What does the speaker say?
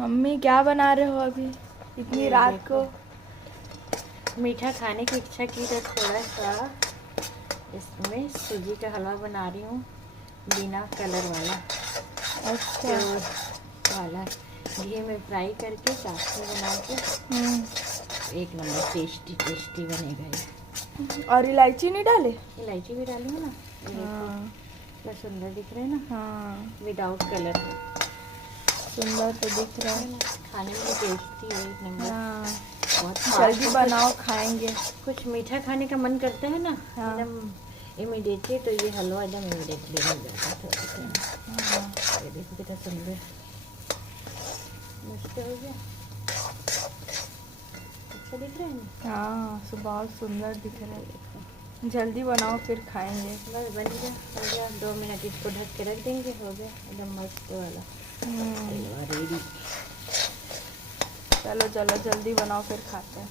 Mummy क्या बना रहे हो अभी इतनी ये रात देखो। को? मीठा खाने की इच्छा की तो थोड़ा सा इसमें सूजी का हलवा बना रही हूँ, बिना कलर वाला, अच्छा। प्योर वाला, घी में फ्राई करके चाशनी बना के एक नंबर टेस्टी टेस्टी बनेगा ये। और इलायची नहीं डाले? इलायची भी डालूंगी ना। ये देखो हाँ क्या सुंदर दिख रहे हैं ना, हाँ, विदाउट कलर। सुंदर तो दिख रहा है। खाने में टेस्टी है एक नंबर। हाँ, बहुत जल्दी फास्ट। बनाओ खाएंगे। कुछ मीठा खाने का मन करता है ना, हाँ। एकदम इमीडिएटली, तो ये हलवा एकदम इमीडिएटली बन जाता है थोड़ा सा। हाँ। ये देखो कितना सुंदर मस्त हो गया। अच्छा दिख रहा है ना। हाँ, बहुत सुंदर दिख रहा है। जल्दी बनाओ फिर खाएंगे। बस बन गया, हो गया। 2 मिनट इसको ढक के रख देंगे, हो गया एकदम मस्त वाला हलवा रेडी। चलो चलो जल्दी बनाओ फिर खाते हैं।